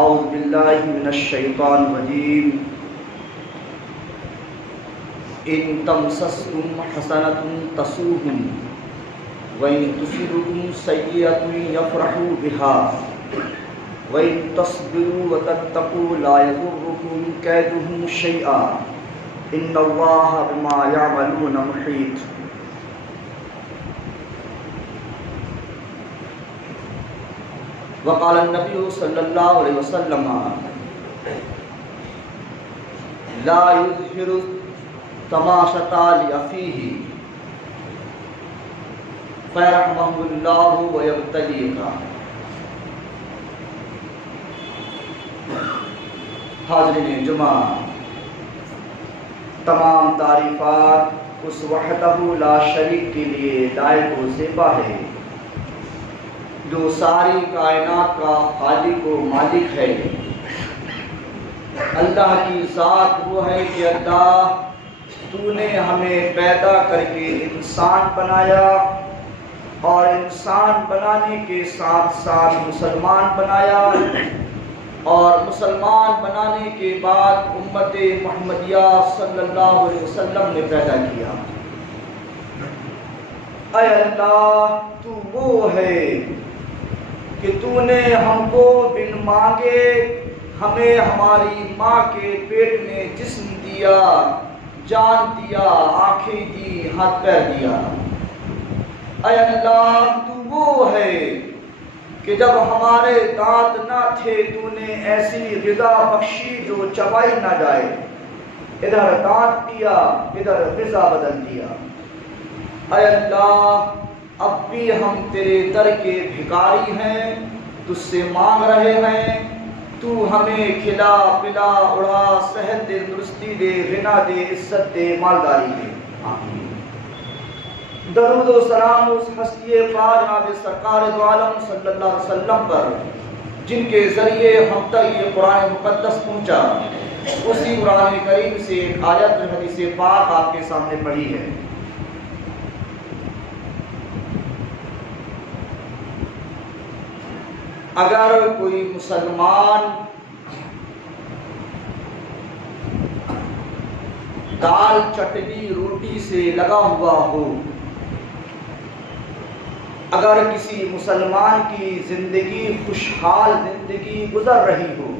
اعوذ باللہ من الشیطان الرجیم ان تمسسکم حسنۃ تسؤہم وَإِن تُصِبْكُمْ سَيِّئَةٌ يَفْرَحُوا بِهَا وَإِن تَصْبِرُوا وَتَتَّقُوا لَا يَضُرُّكُمْ كَيْدُهُمْ شَيْئًا إِنَّ اللَّهَ بِمَا يَعْمَلُونَ مُحِيطٌ۔ وقال النبي صلى الله عليه وسلم لا يظهر تماشة لأخيه فَيَرْحَمَهُ اللَّهُ وَيَبْتَلِيكَ۔ حاضرین جمعہ، تمام تعریفات اس وحدہ لا شریک کے لیے لائق و زیبا ہے جو ساری کائنات کا خالق و مالک ہے۔ اللہ کی ذات وہ ہے کہ اللہ تو نے ہمیں پیدا کر کے انسان بنایا اور انسان بنانے کے ساتھ ساتھ مسلمان بنایا اور مسلمان بنانے کے بعد امت محمدیہ صلی اللہ علیہ وسلم نے پیدا کیا۔ اے اللہ تو وہ ہے کہ تو نے ہم کو بن مانگے ہمیں ہماری ماں کے پیٹ میں جسم دیا، جان دیا، آنکھیں دی، ہاتھ پیر دیا۔ اے اللہ تو وہ ہے کہ جب ہمارے دانت نہ تھے تو نے ایسی غذا بخشی جو چبائی نہ جائے، ادھر دانت دیا ادھر غذا بدل دیا۔ اے اللہ اب بھی ہم تیرے در کے بھکاری ہیں، تجھ سے مانگ رہے ہیں، تو ہمیں کھلا پلا اڑا صحت دے، درستی دے، غنا دے، عزت دے، مالداری دے، آمین۔ درود و سلام اس ہستی پاک جناب سرکار دو عالم صلی اللہ علیہ وسلم پر جن کے ذریعے ہم تک یہ قرآن مقدس پہنچا۔ اسی قرآن کریم سے ایک آیت حدیث پاک آپ کے سامنے پڑھی ہے۔ اگر کوئی مسلمان دال چٹنی روٹی سے لگا ہوا ہو، اگر کسی مسلمان کی زندگی خوشحال زندگی گزر رہی ہو،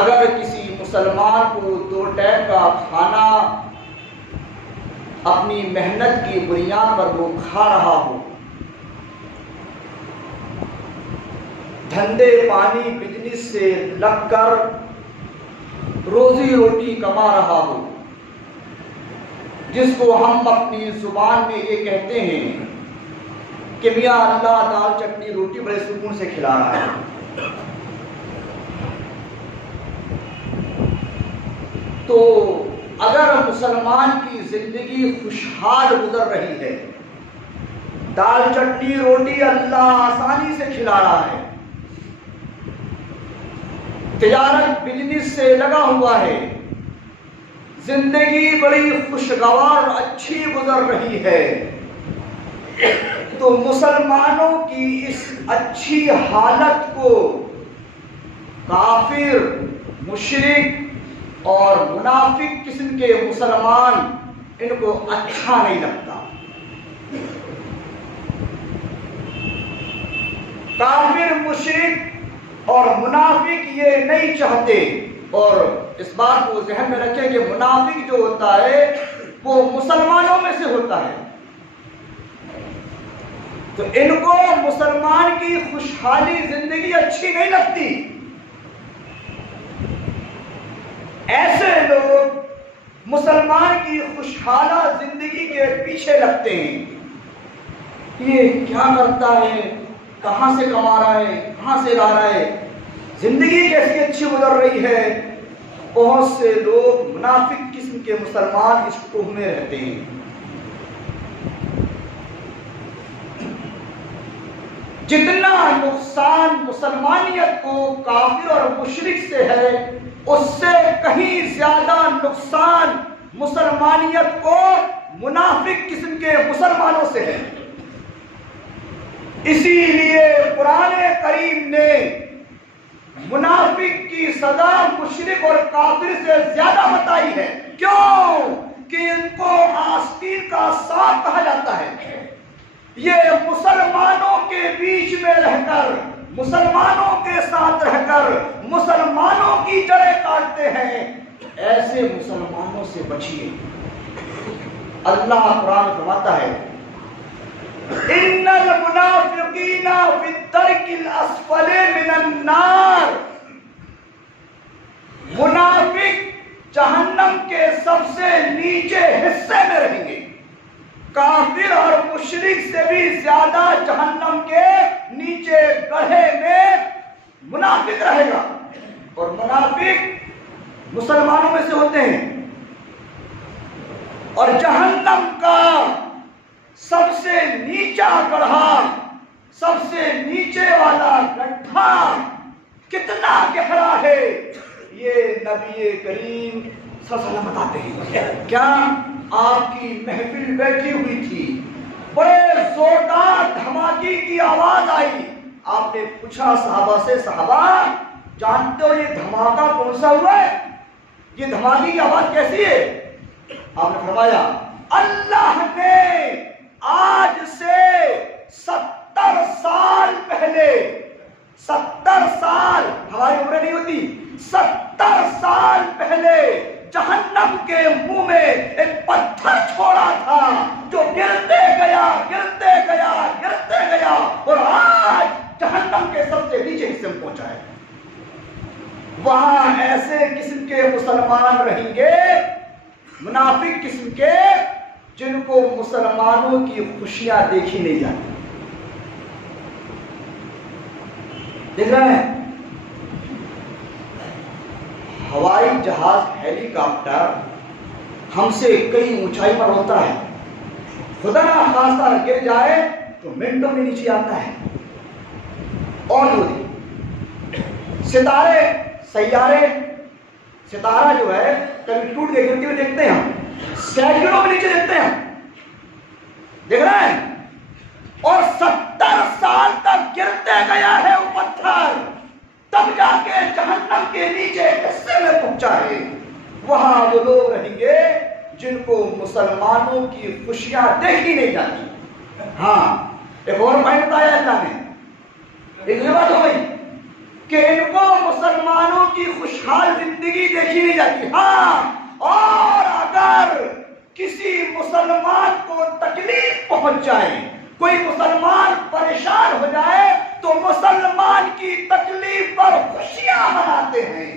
اگر کسی مسلمان کو 2 ٹائم کا کھانا اپنی محنت کی بنیاد پر وہ کھا رہا ہو، دھندے پانی بزنس سے لگ کر روزی روٹی کما رہا ہو، جس کو ہم اپنی زبان میں یہ کہتے ہیں کہ میاں اللہ دال چٹنی روٹی بڑے سکون سے کھلا رہا ہے، تو اگر مسلمان کی زندگی خوشحال گزر رہی ہے، دال چٹنی روٹی اللہ آسانی سے کھلا رہا ہے، تجارت بزنس سے لگا ہوا ہے، زندگی بڑی خوشگوار اچھی گزر رہی ہے، تو مسلمانوں کی اس اچھی حالت کو کافر، مشرک اور منافق قسم کے مسلمان ان کو اچھا نہیں لگتا۔ کافر، مشرک اور منافق یہ نہیں چاہتے، اور اس بات کو ذہن میں رکھیں کہ منافق جو ہوتا ہے وہ مسلمانوں میں سے ہوتا ہے، تو ان کو مسلمان کی خوشحالی زندگی اچھی نہیں لگتی۔ ایسے لوگ مسلمان کی خوشحالہ زندگی کے پیچھے لگتے ہیں، یہ کیا کرتا ہے، کہاں سے کما رہا ہے، کہاں سے لا رہا ہے، زندگی کیسی اچھی گزر رہی ہے۔ بہت سے لوگ منافق قسم کے مسلمان اس کوہ میں رہتے ہیں۔ جتنا نقصان مسلمانیت کو کافر اور مشرک سے ہے، اس سے کہیں زیادہ نقصان مسلمانیت کو منافق قسم کے مسلمانوں سے ہے۔ اسی لیے قرآن کریم نے منافق کی سزا مشرک اور کافر سے زیادہ بتائی ہے. کیوں؟ کہ ان کو آستین کا سانپ کہا جاتا ہے. یہ مسلمانوں کے بیچ میں رہ کر، مسلمانوں کے ساتھ رہ کر مسلمانوں کی جڑیں کاٹتے ہیں. ایسے مسلمانوں سے بچیے. اللہ قرآن فرماتا ہے ان المنافقین فی الدرک الاسفل من النار. منافق جہنم کے سب سے نیچے حصے میں رہیں گے. کافر اور مشرک سے بھی زیادہ جہنم کے نیچے گڑھے میں منافق رہے گا. اور منافق مسلمانوں میں سے ہوتے ہیں. اور جہنم کا سب سے نیچا گڑھا، سب سے نیچے والا گڈھا کتنا گہرا ہے یہ نبی کریم صلی اللہ علیہ وسلم بتاتے ہیں. کیا آپ کی محفل بیٹھی ہوئی تھی، بڑے زوردار دھماکے کی آواز آئی. آپ نے پوچھا صحابہ سے، صحابہ جانتے ہو یہ دھماکہ کون سا ہوا ہے؟ یہ دھماکے کی آواز کیسی ہے؟ آپ نے فرمایا اللہ نے آج سے 70 سال پہلے، 70 سال ہماری عمریں نہیں ہوتی، 70 سال پہلے جہنم کے منہ میں ایک پتھر چھوڑا تھا جو گرتے گیا گرتے گیا گرتے گیا اور آج جہنم کے سب سے نیچے حصے میں پہنچا ہے. وہاں ایسے قسم کے مسلمان رہیں گے، منافق قسم کے، جن کو مسلمانوں کی خوشیاں دیکھی نہیں جاتی. دیکھ رہے ہیں ہوائی جہاز، ہیلی کاپٹر ہم سے کئی اونچائی پر ہوتا ہے. خدا نہ خواستہ گر جائے تو منٹوں میں نیچے آتا ہے. اور ستارے، سیارے، ستارہ جو ہے کبھی ٹوٹ کے گرتے ہوئے دیکھتے ہیں ہم، سینکڑوں میں نیچے دیکھتے ہیں ہم. دیکھ رہے ہیں؟ اور 70 سال تک گرتے گیا ہے وہ پتھر، تب جا کے جہنم کے نیچے حصے میں پہنچا ہے. وہاں وہ لوگ رہیں گے جن کو مسلمانوں کی خوشیاں دیکھی نہیں جاتی. ہاں ایک اور پوائنٹ بتایا اللہ نے، ایک بات ہو گئی کہ ان کو مسلمانوں کی خوشحال زندگی دیکھی نہیں جاتی. ہاں اور اگر کسی مسلمان کو تکلیف پہنچ جائے، کوئی مسلمان پریشان ہو جائے تو مسلمان کی تکلیف پر خوشیاں مناتے ہیں.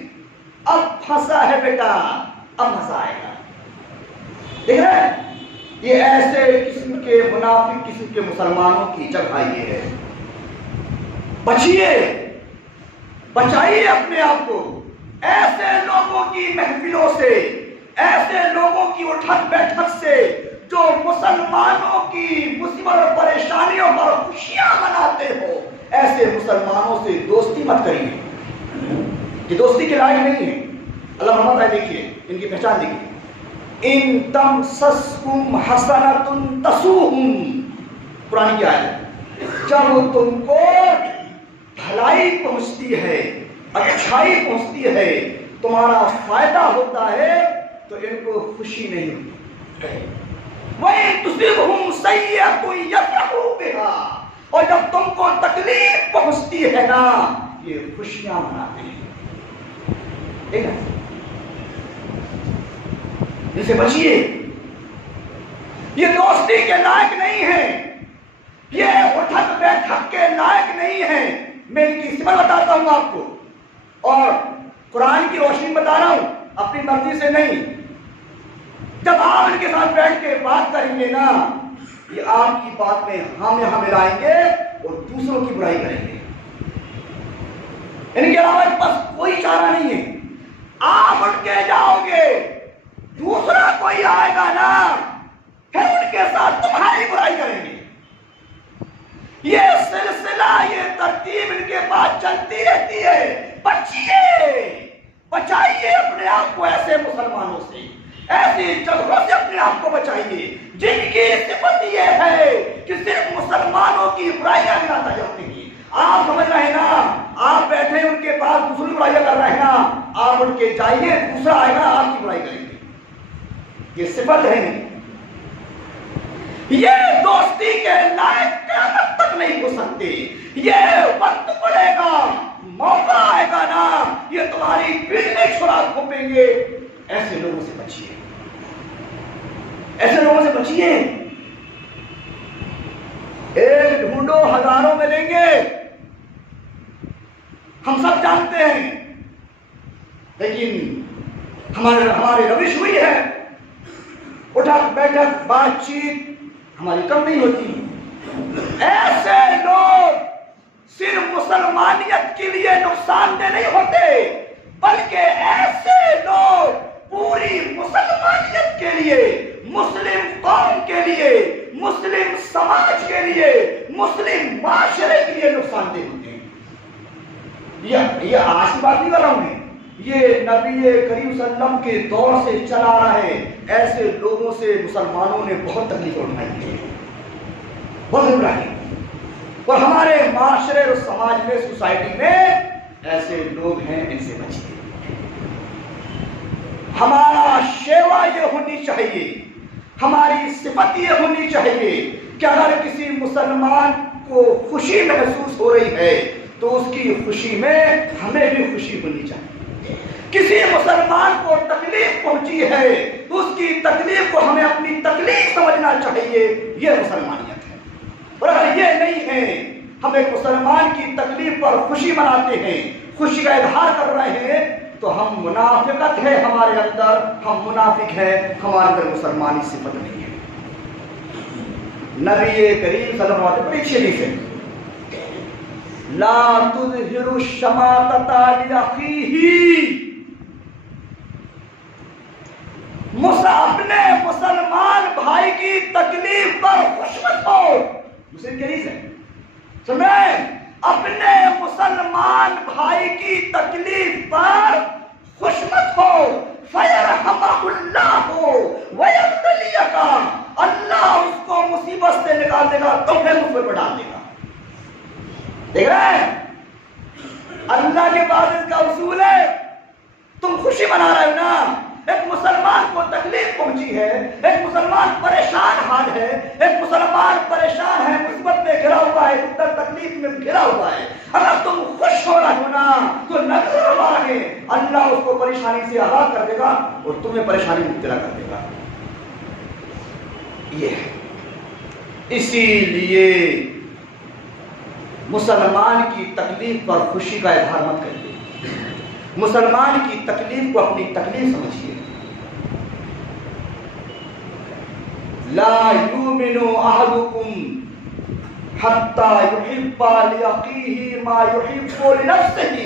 اب پھنسا ہے بیٹا، اب مزہ آئے گا. دیکھ رہے ہیں یہ ایسے قسم کے منافق قسم کے مسلمانوں کی جگہ یہ ہے. بچیے، بچائیے اپنے آپ کو ایسے لوگوں کی محفلوں سے، ایسے لوگوں کی اٹھک بیٹھک سے جو مسلمانوں کی مصیبت اور پریشانیوں پر خوشیاں مناتے ہو. ایسے مسلمانوں سے دوستی مت کریے، یہ دوستی کے لائق نہیں ہے. اللہ رحمت ہے. دیکھیے ان کی پہچان دیکھیے، ان تمسسکم حسنۃ تسؤہم، قرآن کی آیت ہے. جب تم کو بھلائی پہنچتی ہے، اچھائی پہنچتی ہے، تمہارا فائدہ ہوتا ہے تو ان کو خوشی نہیں ہوتی. وَإِن تُصِبْهُمْ سَيِّئَةٌ يَفْرَحُوا بِهَا، اور جب تم کو تکلیف پہنچتی ہے نا یہ خوشیاں مناتے ہیں. ٹھیک ہے، ان سے بچیے. یہ دوستی کے لائق نہیں ہے، یہ اٹھک بیٹھک کے لائق نہیں ہے. میں ان کی صفت بتاتا ہوں آپ کو اور قرآن کی روشنی بتا رہا ہوں، اپنی مرضی سے نہیں. جب آپ ان کے ساتھ بیٹھ کے بات کریں گے نا یہ آپ کی بات میں ہم یہاں ملائیں گے اور دوسروں کی برائی کریں گے. ان کے علاوہ بس کوئی چارہ نہیں ہے. آپ اٹھ کے جاؤ گے، دوسرا کوئی آئے گا نا پھر ان کے ساتھ تمہاری برائی کریں گے. یہ سلسلہ، یہ ترتیب ان کے پاس چلتی رہتی ہے. بچیے، بچائیے اپنے آپ کو ایسے مسلمانوں سے، ایسی جگہوں سے اپنے آپ کو بچائیے جن کی صفت یہ ہے کہ صرف مسلمانوں کی برائیاں گراتا جاتی ہیں. آپ سمجھ رہے ہیں نا آپ بیٹھے ان کے پاس دوسری برائیاں کر رہے ہیں نا، آپ اٹھ کے جائیے، دوسرا آئے گا آپ کی برائی کریں گے. یہ صفت ہے نہیں. یہ دوستی کے لائق قیامت تک نہیں ہو سکتے. یہ وقت پڑے گا، موقع آئے گا نا، یہ تمہاری پیڑ میں چھڑا گھومیں گے. ایسے لوگوں سے بچیے، ایسے لوگوں سے بچیے. ایک ڈھونڈو ہزاروں میں لیں گے، ہم سب جانتے ہیں، لیکن ہماری روش ہوئی ہے، اٹھک بیٹھک بات چیت ہماری کم نہیں ہوتی. ایسے لوگ صرف مسلمانیت کے لیے نقصان دہ نہیں ہوتے، بلکہ ایسے لوگ پوری مسلمانیت کے لیے، مسلم قوم کے لیے، مسلم سماج کے لیے، مسلم معاشرے کے لیے نقصان دہ ہوتے ہیں. یہ آج کی بات نہیں کر رہا ہوں میں، یہ نبی کریم صلی اللہ علیہ وسلم کے دور سے چلا آ رہا ہے. ایسے لوگوں سے مسلمانوں نے بہت تکلیف اٹھائی ہے، بہت اٹھائی. اور ہمارے معاشرے اور سماج میں، سوسائٹی میں ایسے لوگ ہیں، ان سے بچیے. ہمارا شیوا یہ ہونی چاہیے، ہماری صفت یہ ہونی چاہیے کہ اگر کسی مسلمان کو خوشی محسوس ہو رہی ہے تو اس کی خوشی میں ہمیں بھی خوشی ہونی چاہیے. کسی مسلمان کو تکلیف پہنچی ہے تو اس کی تکلیف کو ہمیں اپنی تکلیف سمجھنا چاہیے. یہ مسلمانیت ہے. اور اگر یہ نہیں ہے، ہم ایک مسلمان کی تکلیف پر خوشی مناتے ہیں، خوشی کا اظہار کر رہے ہیں، تو ہم منافقت ہے ہمارے اندر، ہم منافق ہیں، ہمارے اندر مسلمانی صفت نہیں ہے. نبی کریم صلی اللہ علیہ وسلم بڑی اچھی حدیث ہے، لا تظہر الشماتۃ لأخیہ، اپنے مسلمان بھائی کی تکلیف پر خوش مت ہو. مسلم کی حدیث ہے، سمجھیں، اپنے مسلمان بھائی کی تکلیف پر خوش مت ہو. فَيَرْحَمَهُ اللَّهُ وَيَبْتَلِيَكَ، اللہ اس کو مصیبت سے نکال دے گا، تمہیں مصیبت میں ڈال دے گا. دیکھ رہے ہیں اللہ کے بعد اس کا اصول ہے. تم خوشی منا رہے ہو نا، ایک مسلمان کو تکلیف پہنچی ہے، ایک مسلمان پریشان حال ہے، ایک مسلمان پریشان ہے، مصیبت میں گھرا ہوا ہے، تکلیف میں گھرا ہوا ہے. اگر تم خوش ہو رہے ہو نا تو نظر آگے اللہ اس کو پریشانی سے آزاد کر دے گا اور تمہیں پریشانی میں مبتلا کر دے گا. یہ اسی لیے مسلمان کی تکلیف پر خوشی کا اظہار مت کریے. مسلمان کی تکلیف کو اپنی تکلیف سمجھیے. لا یؤمن احدکم حتی یحب لأخیہ ما یحب لنفسہ.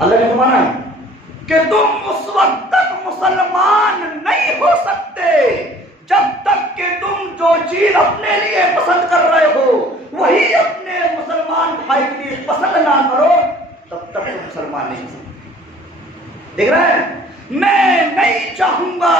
اللہ نے فرمایا ہے کہ تم اس وقت تک مسلمان نہیں ہو سکتے جب تک کہ تم جو چیز اپنے لیے پسند کر رہے ہو وہی اپنے مسلمان بھائی کے لیے پسند نہ کرو، تب تک تم مسلمان نہیں ہو سکتے. دیکھ رہے ہیں، میں نہیں چاہوں گا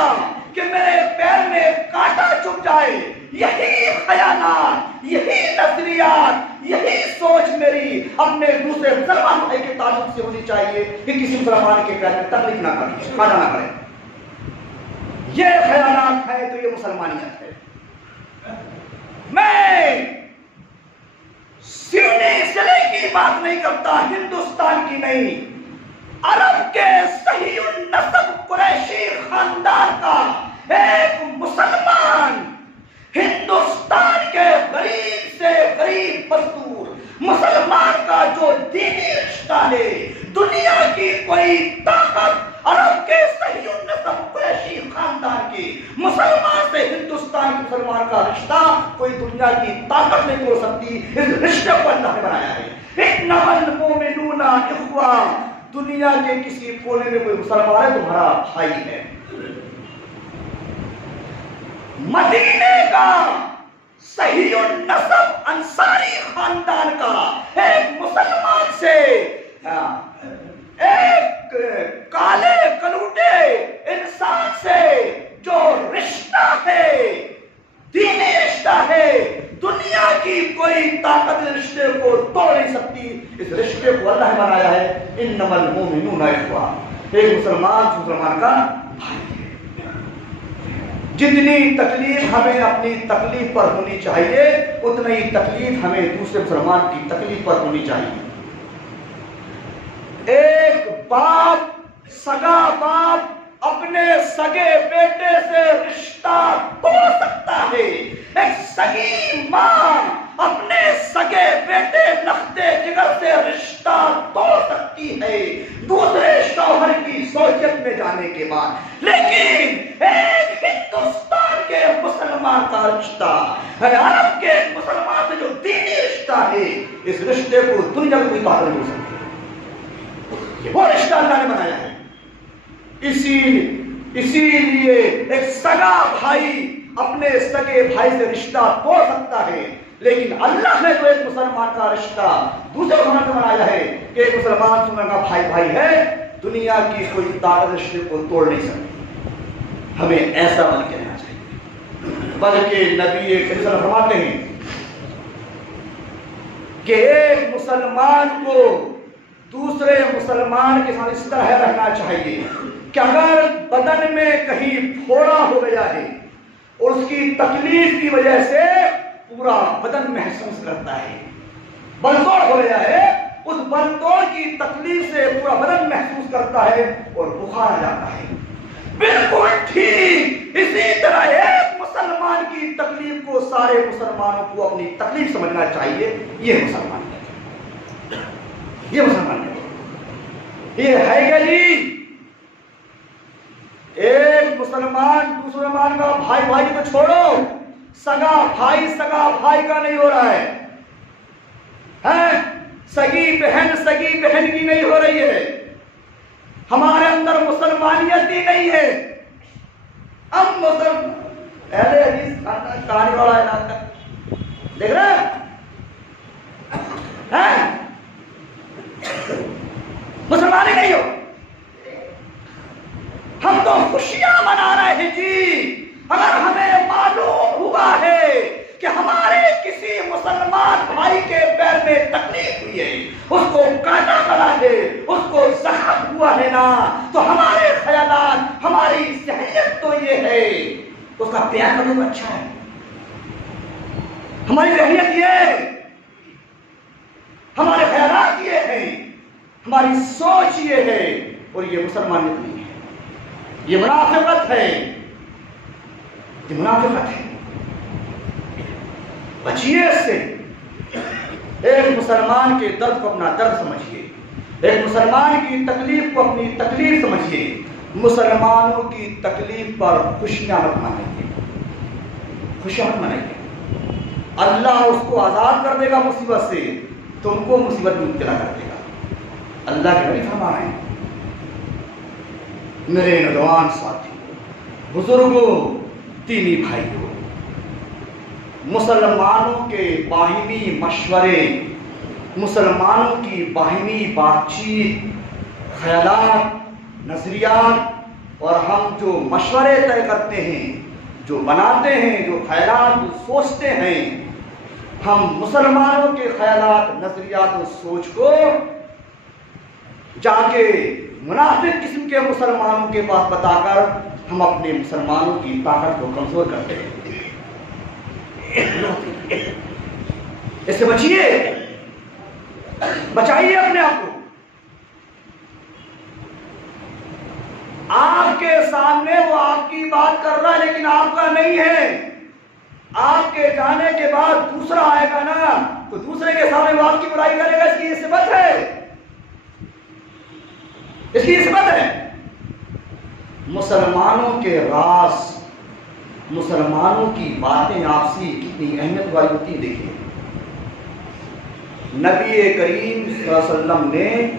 کہ میرے پیر میں کانٹا چبھ جائے. یہی خیالات، یہی نظریات، یہی سوچ میری اپنے دوسرے مسلمان بھائی کے تعلق سے ہونی چاہیے کہ کسی مسلمان کے پیر میں تکلیف نہ کرے، کانٹا نہ کرے. یہ خیالات ہے تو یہ مسلمانیت ہے. میں سیونی ضلع کی بات نہیں کرتا، ہندوستان کی نہیں، عرب کے صحیح النسب قریشی خاندان کا ایک مسلمان، ہندوستان کے غریب سے غریب مزدور مسلمان کا جو دینی رشتہ ہے، دنیا کی کوئی طاقت عرب کے صحیح النسب قریشی خاندان کی مسلمان سے ہندوستان کے مسلمان کا رشتہ کوئی دنیا کی طاقت نہیں توڑ سکتی. اس رشتے کو اللہ نے بنایا ہے. انما المؤمنون اخوہ، دنیا کے کسی کونے میں کوئی مسلمان ہے تمہارا بھائی ہے. مدینے کا صحیح النسب انصاری خاندان کا ایک مسلمان سے، ایک کالے کلوٹے انسان سے جو رشتہ ہے، دینی رشتہ ہے، دنیا کی کوئی طاقت رشتے کو توڑ نہیں سکتی. اس رشتے کو اللہ نے بنایا ہے انما المؤمنون اخوہ، ایک مسلمان کا بھائی ہے۔ جتنی تکلیف ہمیں اپنی تکلیف پر ہونی چاہیے اتنی ہی تکلیف ہمیں دوسرے مسلمان کی تکلیف پر ہونی چاہیے۔ ایک باپ، سگا باپ اپنے سگے بیٹے سے رشتہ توڑ سکتا ہے، ایک سگی ماں اپنے سگے بیٹے نختے جگر سے رشتہ توڑ سکتی ہے دوسرے شوہر کی زوجیت میں جانے کے بعد، لیکن ایک ہندوستان کے مسلمان کا رشتہ ہے، عرب کے مسلمان سے جو دینی رشتہ ہے، اس رشتے کو دنیا میں کوئی طاقت نہیں ہو سکتی۔ وہ رشتہ اللہ نے بنایا ہے، اسی لیے ایک سگا بھائی اپنے سگے بھائی سے رشتہ توڑ سکتا ہے، لیکن اللہ نے تو ایک مسلمان کا رشتہ دوسرے مسلمان سے بنایا ہے کہ ایک مسلمان مسلمان کا بھائی بھائی ہے، دنیا کی کوئی طاقت رشتے کو توڑ نہیں سکتی۔ ہمیں ایسا بن کے رہنا چاہیے، بلکہ نبی کریم فرماتے ہیں کہ ایک مسلمان کو دوسرے مسلمان کے ساتھ اس طرح رہنا چاہیے کہ اگر بدن میں کہیں پھوڑا ہو گیا ہے اور اس کی تکلیف کی وجہ سے پورا بدن محسوس کرتا ہے، بلتوڑ ہو گیا ہے، اس بلتوڑ کی تکلیف سے پورا بدن محسوس کرتا ہے اور بخار آ جاتا ہے، بالکل ٹھیک اسی طرح ایک مسلمان کی تکلیف کو سارے مسلمانوں کو اپنی تکلیف سمجھنا چاہیے۔ یہ مسلمان ہے، یہ مسلمان ہے، یہ ہے کہ جی ایک مسلمان دوسرے مسلمان کا بھائی بھائی کو چھوڑو، سگا بھائی کا نہیں ہو رہا ہے، سگی بہن کی نہیں ہو رہی ہے، ہمارے اندر مسلمانیت ہی نہیں ہے۔ اب اہل حدیث کہانی والا علاقہ دیکھ رہے ہیں، مسلمان ہی نہیں ہو، ہم تو خوشیاں منا رہے ہیں جی۔ اگر ہمیں معلوم ہوا ہے کہ ہمارے کسی مسلمان بھائی کے پیر میں تکلیف ہوئی ہے، اس کو کاٹا پڑا ہے، اس کو زخم ہوا ہے نا، تو ہمارے خیالات، ہماری ذہنیت تو یہ ہے اس کا پیار کرنا اچھا ہے، ہماری ذہنیت یہ ہے، ہمارے خیالات یہ ہیں، ہماری سوچ یہ ہے، اور یہ مسلمانیت نہیں ہے، یہ منافقت ہے، یہ منافقت ہے۔ بچیے اس سے، ایک مسلمان کے درد کو اپنا درد سمجھیے، ایک مسلمان کی تکلیف کو اپنی تکلیف سمجھیے، مسلمانوں کی تکلیف پر خوشیاں مت منائیے، خوشیاں مت منائیے، اللہ اس کو آزاد کر دے گا مصیبت سے، تم کو مصیبت میں مبتلا کر دے گا۔ اللہ کے نبی فرما رہے ہیں، میرے نوجوان ساتھی، بزرگوں، دینی بھائیوں، مسلمانوں کے باہمی مشورے، مسلمانوں کی باہمی بات چیت، خیالات، نظریات، اور ہم جو مشورے طے کرتے ہیں، جو بناتے ہیں، جو خیالات سوچتے ہیں، ہم مسلمانوں کے خیالات، نظریات اور سوچ کو جا کے منافق قسم کے مسلمانوں کے پاس بتا کر ہم اپنے مسلمانوں کی طاقت کو کمزور کرتے ہیں۔ اس سے بچیے، بچائیے اپنے آپ کو۔ آپ کے سامنے وہ آپ کی بات کر رہا ہے لیکن آپ کا نہیں ہے، آپ کے جانے کے بعد دوسرا آئے گا نا، تو دوسرے کے سامنے وہ آپ کی برائی کرے گا، اس کی صفت ہے، اس کی صفت ہے۔ مسلمانوں کے راز، مسلمانوں کی باتیں آپسی کتنی اہمیت والی ہوتی ہیں۔ دیکھیے نبی کریم صلی اللہ علیہ وسلم نے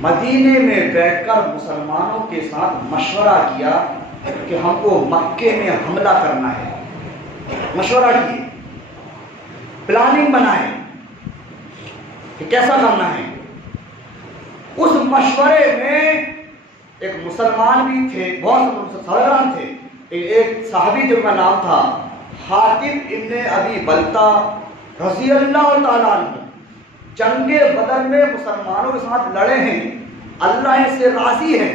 مدینے میں بیٹھ کر مسلمانوں کے ساتھ مشورہ کیا کہ ہم کو مکے میں حملہ کرنا ہے، مشورہ کیے، پلاننگ بنائے کہ کیسا کرنا ہے۔ اس مشورے میں ایک مسلمان بھی تھے، بہت سرگرم تھے، ایک صحابی جن کا نام تھا حاتم ابن ابی بلتا رضی اللہ تعالیٰ عنہ۔ جنگ بدر میں مسلمانوں کے ساتھ لڑے ہیں، اللہ ان سے راضی ہے،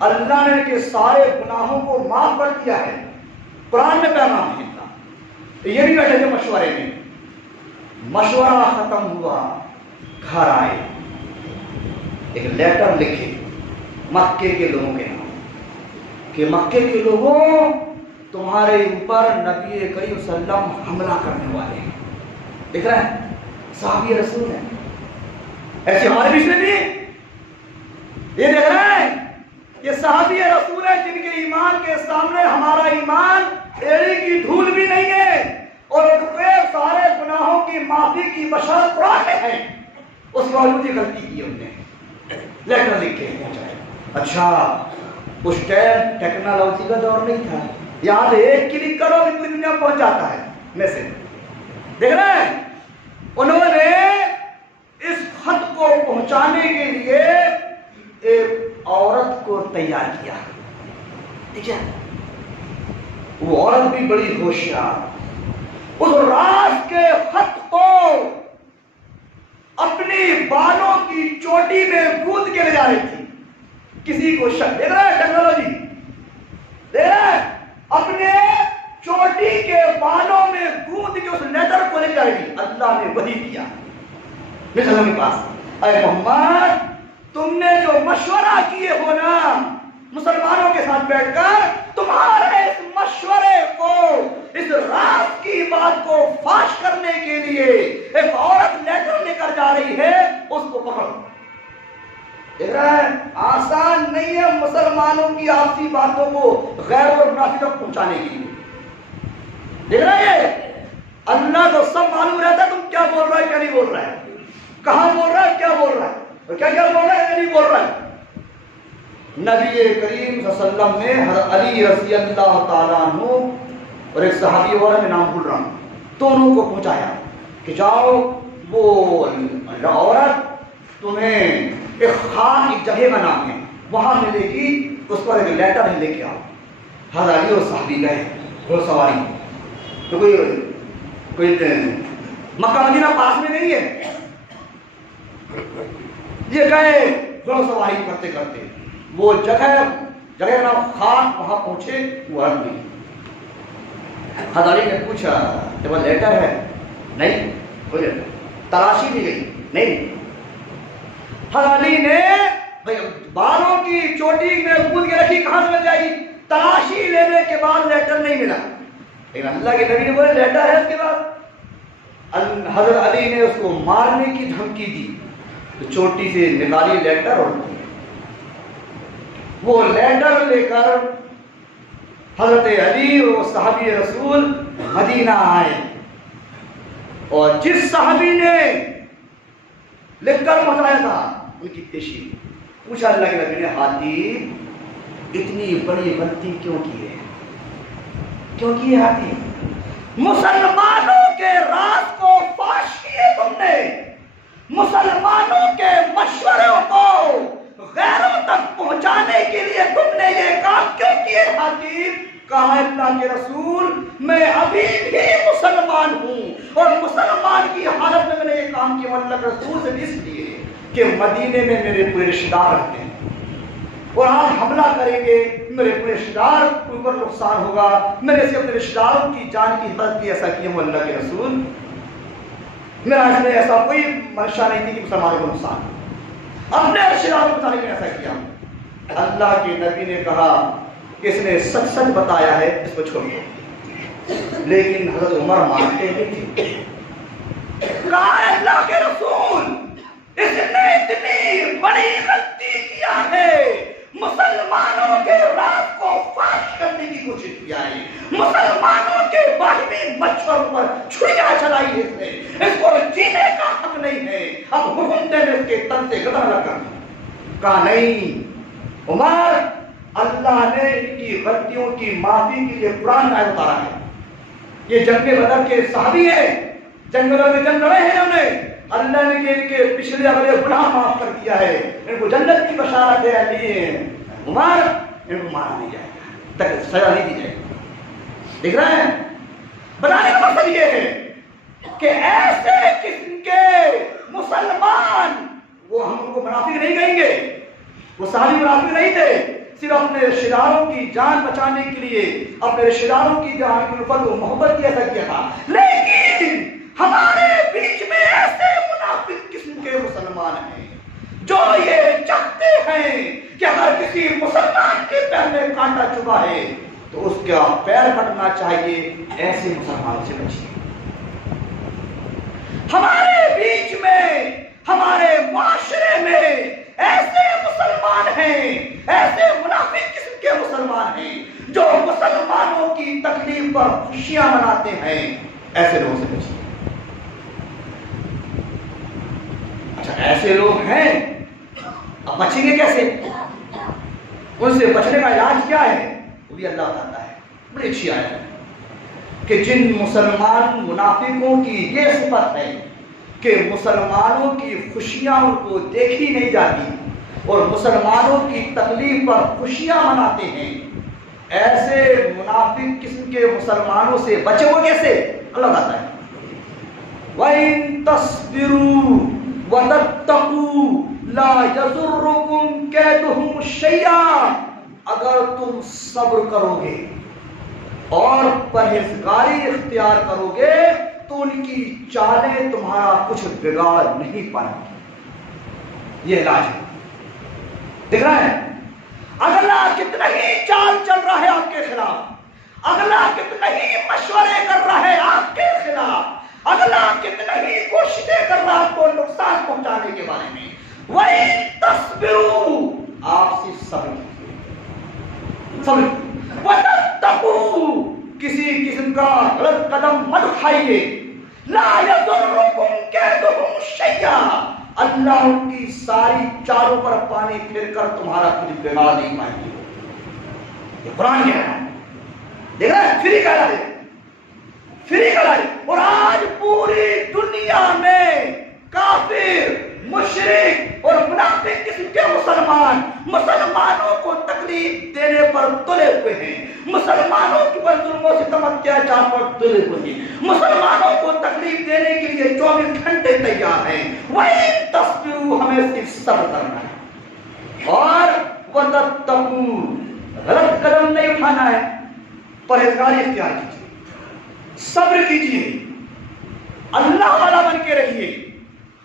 اللہ نے ان کے سارے گناہوں کو معاف کر دیا ہے، قرآن میں پیغام ہے ان کا۔ یہ بھی بیٹھے تھے مشورے میں، مشورہ ختم ہوا، گھر آئے، ایک لیٹر لکھے مکے کے لوگوں کے نام کہ مکے کے لوگوں تمہارے اوپر نبی کریم صلی اللہ علیہ وسلم حملہ کرنے والے ہیں۔ دیکھ رہے ہیں صحابی رسول ہیں، ایسے ہمارے بیچ میں بھی یہ دیکھ رہے ہیں یہ صحابی رسول ہیں جن کے ایمان کے سامنے ہمارا ایمان ایڑی کی دھول بھی نہیں ہے، اور سارے گناہوں کی معافی کی بشارت قرآن میں ہے، اس باوجود یہ غلطی کی ہم نے، لیٹر لکھ کے پہنچائے۔ اچھا اس ٹائم ٹیکنالوجی کا دور نہیں تھا، یہاں سے ایک کلک کرو پوری دنیا پہنچ جاتا ہے میسج۔ دیکھ رہے ہیں انہوں نے اس خط کو پہنچانے کے لیے ایک عورت کو تیار کیا، ٹھیک ہے؟ وہ عورت بھی بڑی ہوشیار، اس راز کے خط کو اپنی بالوں کی چوٹی میں گوندھ کے لے جا رہی تھی، کسی کو شک۔ دیکھ رہے ہیں ٹیکنالوجی، دیکھ رہے ہیں اپنے چوٹی کے بالوں میں گوندھ کے اس لیٹر کو لے جا رہی تھی۔ اللہ نے وحی کیا مثلا کے پاس، اے محمد تم نے جو مشورہ کیے ہو نا مسلمانوں کے ساتھ بیٹھ کر، تمہارے اس مشورے کو، اس راز کی بات کو فاش کرنے کے لیے ایک عورت لیٹر لے کر جا رہی ہے، اس کو پکڑو۔ دیکھ رہا ہے آسان نہیں ہے مسلمانوں کی آپسی باتوں کو غیر اور منافق تک پہنچانے کے لیے۔ دیکھ رہا ہے اللہ کو سب معلوم رہتا ہے تم کیا بول رہا ہے کیا نہیں بول رہا ہے، کہاں بول رہا ہے کیا بول رہا ہے، اور کیا کیا بول رہا ہے کیا نہیں بول رہا ہے۔ نبی کریم صلی اللہ علیہ وسلم نے حضرت علی رضی اللہ تعالیٰ عنہ اور ایک صحابی اور میں نام بھول رہا ہوں، دونوں کو پہنچایا کہ جاؤ وہ عورت تمہیں ایک خان ایک جگہ کا نام ہے وہاں ملے گی، اس پر ایک لیٹر لے کے آؤ۔ حضرت علی اور صحابی گئے گھوڑ سواری، تو کوئی مکہ مدینہ پاس میں نہیں ہے، یہ گئے گھوڑ سواری کرتے کرتے وہ جگہ کا نام خان، وہاں پہنچے، وہ عرب میں۔ حضرت علی نے پوچھا جب وہ لیٹر ہے، نہیں کوئی تلاشی دی گئی نہیں۔ حضرت علی نے بالوں کی چوٹی میں گوندھ کے رکھی، کہاں سے مل جائے گی؟ تلاشی لینے کے بعد لیٹر نہیں ملا، لیکن اللہ کے نبی نے بولے لیٹر ہے۔ اس کے بعد حضرت علی نے اس کو مارنے کی دھمکی دی، تو چوٹی سے نکالی لیٹر اور وہ لیٹر لے کر حضرت علی اور صحابی رسول مدینہ آئے، اور جس صحابی نے لکھ کر پہنچایا تھا ان کی پیشی پوچھا اللہ کے نبی نے، حاتم اتنی بڑی غلطی کیوں کی ہے، کیوں کی ہے حاتم؟ مسلمانوں کے راز کو فاش کیے تم نے، مسلمانوں کے مشوروں کو غیروں تک پہنچانے کے لیے تم نے یہ کام کیوں کیے حاتم؟ کہا اللہ کے رسول میں ابھی بھی مسلمان ہوں، اور مسلمان کی حالت میں نے یہ کام کیا اللہ کے رسول سے اس لیے کہ مدینے میں میرے پورے رشتہ دار رہتے ہیں، اور آپ حملہ کریں گے میرے پورے رشتہ دار کے اوپر نقصان ہوگا، میرے سے اپنے رشتہ داروں کی جان کی حفاظت کی، ایسا کیا اللہ کے رسول، میرا اس میں ایسا کوئی منشا نہیں تھی کہ مسلمانوں کو نقصان، اپنے رشتہ داروں کو بتانے میں ایسا کیا۔ اللہ کے نبی نے کہا کہ اس نے سچ سچ بتایا ہے، اس کو چھوڑیے، لیکن حضرت عمر مانتے نہیں تھے۔ کہا اللہ کے رسول اس نے اتنی بڑی غلطی کیا ہے، مسلمانوں کے راز کو فاش کرنے کی کوشش کیا ہے، مسلمانوں کے باہمی مشوروں پر چھریاں چلائی ہے، اس نے اس کو جینے کا حق نہیں ہے، اب حکم دے اس کے تن سے گدر لگ کر۔ کہا نہیں عمر، اللہ نے ان کی غلطیوں کی معافی کے لیے قرآن آیت اتارا ہے، یہ جنگ بدر کے صحابی ہیں، جنگ بدر میں جنگ لڑے ہیں انہوں نے، اللہ نے ان کے پچھلے اگلے گناہ معاف کر دیا ہے، ان کو جنت کی بشارت دے دی ہے، عمر ان کو مارا نہیں جائے گا، تک سزا نہیں دی جائے گی۔ دیکھ رہے ہیں بتانے کا مقصد یہ ہے کہ ایسے قسم کے مسلمان وہ صحابی منافق نہیں تھے، صرف اپنے رشتہ داروں کی جان بچانے کے لیے، اپنے رشتہ داروں کی جان کی الفت و محبت کی ایسا کیا تھا۔ لیکن ہمارے بیچ میں ایسے منافق قسم کے مسلمان ہیں جو یہ چاہتے ہیں کہ اگر کسی مسلمان کے پیر میں کانٹا چبھا ہے تو اس کا پیر کٹنا چاہیے، ایسے مسلمان سے بچیے۔ ہمارے بیچ میں، ہمارے معاشرے میں ایسے مسلمان ہیں، ایسے منافق قسم کے مسلمان ہیں جو مسلمانوں کی تکلیف پر خوشیاں مناتے ہیں، ایسے لوگوں سے بچیے۔ اچھا ایسے لوگ ہیں، اب بچیں گے کیسے؟ ان سے بچنے کا علاج کیا ہے؟ وہ بھی اللہ بتاتا ہے، بڑی اچھی آیت ہے کہ جن مسلمان منافقوں کی یہ صفت ہے کہ مسلمانوں کی خوشیاں ان کو دیکھی نہیں جاتی اور مسلمانوں کی تکلیف پر خوشیاں مناتے ہیں، ایسے منافق قسم کے مسلمانوں سے بچے وہ کیسے؟ اللہ بتاتا ہے وَإِن تَصْبِرُوا وَتَتَّقُوا لَا يَضُرُّكُمْ كَيْدُهُمْ شَيْئًا، اگر تم صبر کرو گے اور پرہیزگاری اختیار کرو گے تو ان کی چالیں تمہارا کچھ بگاڑ نہیں پائیں گی۔ یہ علاج ہے، دیکھ رہے ہیں اگلا کتنا ہی چال چل رہا ہے آپ کے خلاف، اگلا کتنا ہی مشورے کر رہا ہے آپ کے خلاف، اگلا کتنا ہی کوششیں کر رہا ہے آپ کو نقصان پہنچانے کے بارے میں، وَإِن تَصْبِرُوا، آپ سے صبر وَتَتَّقُوا، کسی قسم کا غلط قدم مت اٹھائیے، لَا يَضُرُّكُمْ كَيْدُهُمْ شَيْئًا، اللہ ان کی ساری چالوں پر پانی پھیر کر تمہارا کچھ بگاڑ نہیں پائیں گے۔ یہ قرآن کہہ رہا ہے، دیکھ رہے ہیں فری کا علاج، فری کا علاج۔ اور آج پوری دنیا میں کافر، مشرک اور منافق قسم کے مسلمان مسلمانوں کو تکلیف دینے پر تلے ہوئے ہیں، مسلمانوں کے پر ظلم و ستم اتیاچار پر تلے ہوئے ہیں، مسلمانوں کو تکلیف دینے کے لیے 24 گھنٹے تیار ہیں۔ وَإِن تَصْبِرُوا، ہمیں صرف صبر کرنا ہے، اور وَتَتَّقُوا، غلط قدم نہیں اٹھانا ہے، پرہیزگاری اختیار کیجیے، صبر کیجیے، اللہ والا بن کے رہیے،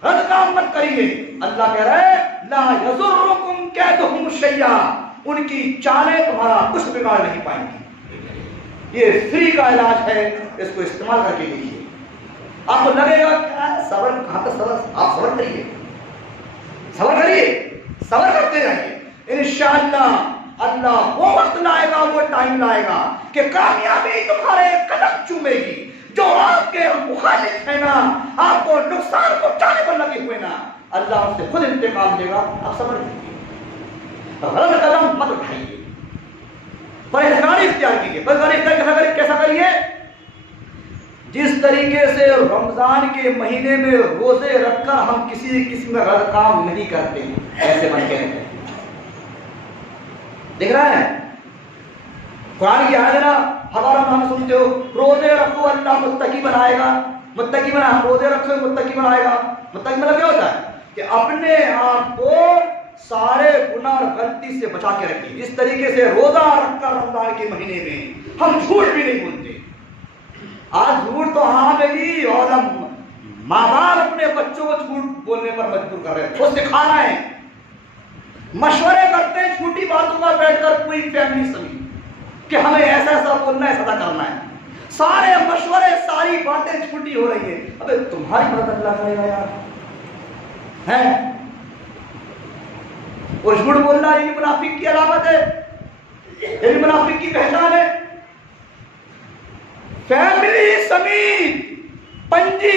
غلط کام مت کریے۔ اللہ کہہ رہا ہے لا یضرکم کیدہم شیئا، ان کی چالیں تمہارا کچھ بگاڑ نہیں پائیں گی۔ یہ فری کا علاج ہے، اس کو استعمال کر کے دیکھیے۔ آپ کو لگے گا کیا صبر کہاں تک صبر، آپ صبر کریے، صبر کریے، صبر کرتے رہیے، انشاءاللہ اللہ وہ وقت لائے گا، وہ ٹائم لائے گا کہ کامیابی تمہارے قدم چومے گی۔ جو آپ کے مخالف ہے نا، آپ کو نقصان پہنچانے پر لگے ہوئے نا، اللہ ان سے خود انتقام دے گا۔ آپ صبر کیجیے، غلط قدم مت اٹھائیے، پرہیزگاری اختیار کیجیے۔ پرہیزگاری اختیار کیسا کریے؟ جس طریقے سے رمضان کے مہینے میں روزے رکھ کر ہم کسی قسم کا غلط کام نہیں کرتے، ایسے بن کے رہتے ہیں۔ دیکھ رہے ہیں قرآن کی آیت ہے نا، ہمارا ہم سنتے ہو روزے رکھو اللہ متقی بنائے گا، متقی بنا، ہم روزے رکھو متقی بنائے گا۔ متقی مطلب کیا ہوتا ہے کہ اپنے آپ کو سارے گناہ اور غلطی سے بچا کے رکھیے۔ اس طریقے سے روزہ رکھ کر رمضان کے مہینے میں ہم جھوٹ بھی نہیں بولتے۔ آج جھوٹ تو عام ہے جی، اور ماں باپ اپنے بچوں کو جھوٹ بولنے پر مجبور کر رہے ہیں، وہ سکھا رہے ہیں، مشورے کرتے ہیں جھوٹی باتوں پر بیٹھ کر پوری فیملی سمیت کہ ہمیں ایسا ایسا بولنا ہے، ایسا کرنا ہے، سارے مشورے، ساری باتیں جھوٹی ہو رہی ہیں۔ ابے تمہاری مدد اللہ کرے گا یار، ہے؟ اور جھوٹ بولنا یہ منافق کی علامت ہے، یہ منافق کی پہچان ہے۔ فیملی سمیت پنجی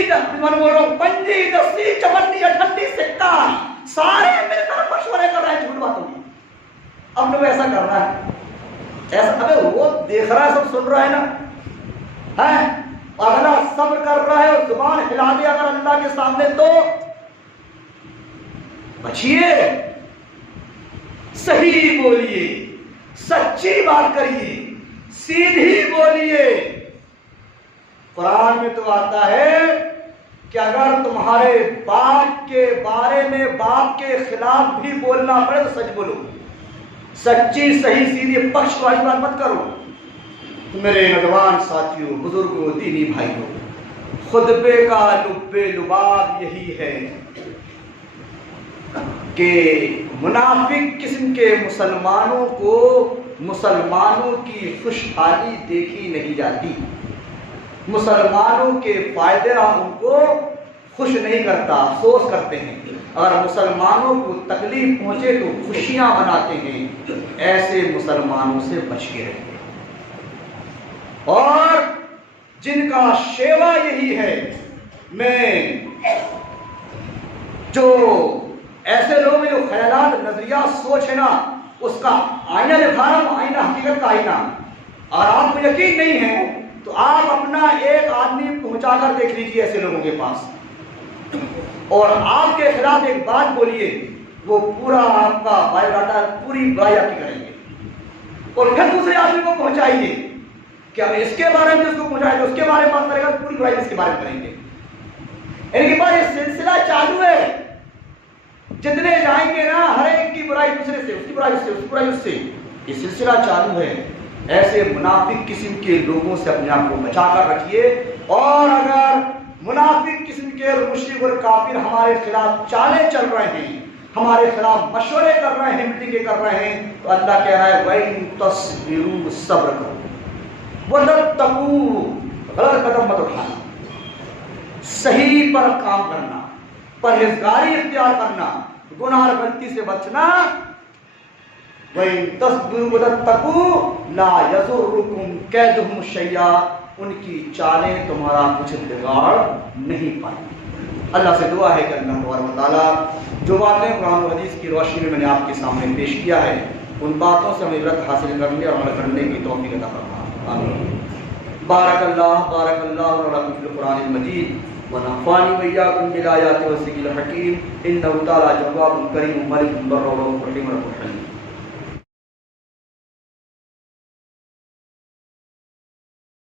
دسی چونی اٹھنی سکہ سارے مل کر مشورے کر رہے ہیں جھوٹ باتوں کی، اب نے وہ ایسا کر رہا ہے، ایسا، ابے وہ دیکھ رہا ہے، سب سن رہا ہے نا، ہے؟ اگلا صبر کر رہا ہے اور زبان ہلا دے اگر اللہ کے سامنے تو بچیے، صحیح بولیے، سچی بات کریے، سیدھی بولیے۔ قرآن میں تو آتا ہے کہ اگر تمہارے باپ کے بارے میں باپ کے خلاف بھی بولنا پڑے تو سچ بولو، سچی صحیح سیدھی پکش والی بات مت کرو۔ تو میرے نوجوان ساتھیوں، بزرگوں، دینی بھائیوں، خطبے کا لب لباب یہی ہے کہ منافق قسم کے مسلمانوں کو مسلمانوں کی خوشحالی دیکھی نہیں جاتی، مسلمانوں کے فائدے ان کو خوش نہیں کرتا، افسوس کرتے ہیں۔ اگر مسلمانوں کو تکلیف پہنچے تو خوشیاں مناتے ہیں۔ ایسے مسلمانوں سے بچ کے رہیے، اور جن کا شیوا یہی ہے، میں جو ایسے لوگ ہیں جو خیالات، نظریات، سوچ ہے نا، اس کا آئینہ دکھا رہا ہوں، آئینہ حقیقت کا آئینہ۔ اور آپ کو یقین نہیں ہے تو آپ اپنا ایک آدمی پہنچا کر دیکھ لیجیے ایسے لوگوں کے پاس، اور آپ کے خلاف ایک بات بولیے، وہ پورا آپ کا بایو ڈاٹا پوری برائی آپ کی کریں گے، اور پھر دوسرے آدمی کو پہنچائیے کہ اب اس کے بارے میں اس کو پہنچائے تو اس کے بارے میں بات کرے گا، پوری برائی اس کے بارے میں کریں گے۔ ان کے پاس یہ سلسلہ چالو ہے، جتنے جائیں گے نا ہر ایک کی برائی دوسرے سے، اس کی برائی اس سے، اس کی برائی اس سے، یہ سلسلہ چالو ہے۔ ایسے منافق قسم کے لوگوں سے اپنے آپ کو بچا کر رکھیے، اور اگر منافق قسم کے مشرک اور کافر ہمارے خلاف چالیں چل رہے ہیں، ہمارے خلاف مشورے کر رہے ہیں، میٹنگیں کر رہے ہیں، تو اللہ کہہ رہا ہے وَإِن تَصْبِرُوا، صبر کرو، وَتَتَّقُوا، غلط قدم مت اٹھانا، صحیح پر کام کرنا، پرہیزگاری اختیار کرنا، گناہ اور غلطی سے بچنا۔ وَإِن تَصْبِرُوا وَتَتَّقُوا لَا يَضُرُّكُمْ كَيْدُهُمْ شَيْئًا، ان کی چالیں تمہارا کچھ بگاڑ نہیں پائیں۔ اللہ سے دعا ہے کہ اللہ تبارک و تعالیٰ جو باتیں قرآن و حدیث کی روشنی میں نے آپ کے سامنے پیش کیا ہے، ان باتوں سے ہمیں عبرت حاصل کرنے اور عمل کرنے کی توفیق عطا فرمائے، آمین۔ بارک اللہ لکم فی القرآن المجید ونفعني وإياكم بالآيات والذكر الحكيم إنه تعالى جواب كريم ملك بر رؤوف رحيم رب العالمين۔